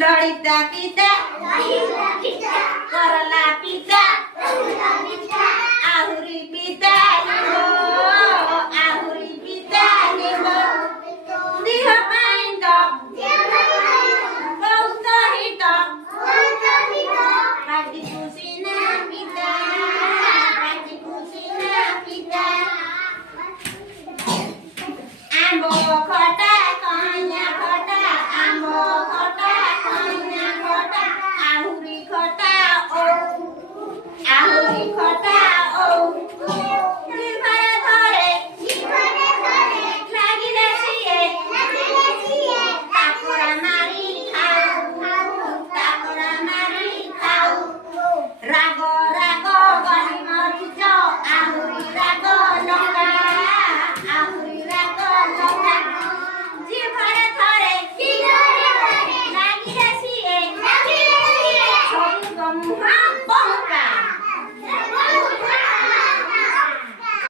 ललिता पिता करला पिता आहुरी पिता आहुरी पिता दिह पाइन्द बहुत हित पाटी पुसिना पिता पाटी पुसिना पिता आम्बो खटा कन्या खटा आम्बो खटा कन्या खटा आहुरी खटा ओ आहुरी खटा ओ जिभारे धरे लागिले छिए तापरा मारी खाऊ तापरा मारी खाऊ राग